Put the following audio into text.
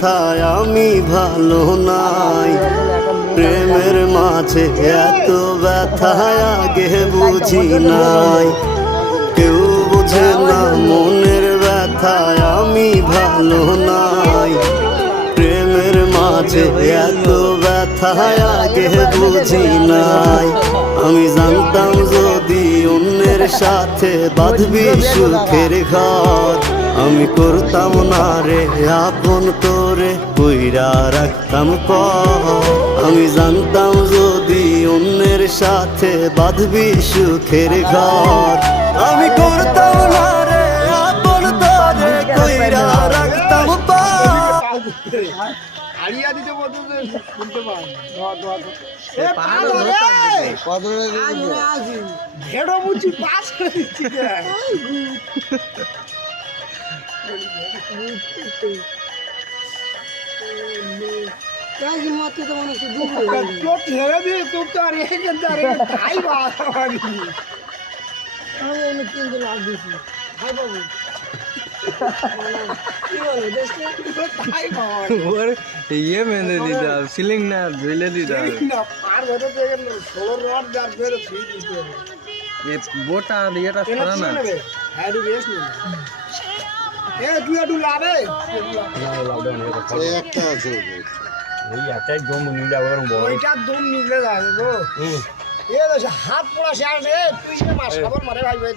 ব্যথায় আমি ভালো নাই, প্রেমের মাঝে এত ব্যথায় আগে বুঝি নাই। কেউ বুঝে না মনের ব্যথায় আমি ভালো নাই, প্রেমের মাঝে এত ব্যথায় আগে বুঝি নাই। আমি জানতাম যদি অন্যের সাথে বাঁধবি সুখের ঘর, আমি করতাম না রে আপন করে কইরা রাখতাম পর। আমি জানতাম যদি অন্যের সাথে বাঁধবি সুখের ঘর, আমি করতাম না রে আপন করে কইরা রাখতাম পর। আড়িয়া দিতে বলতে শুনতে পাই ভেড়ো মুচি পাস করে দিচ্ছি ये मैंने दीदा सीलिंग ना ड्रिले दीदा ये बोटा दिएटा छोड़ा ना একটা আছে হাত পড়া শেয়ার তুই মাছ খাবার মারে ভাই ভাই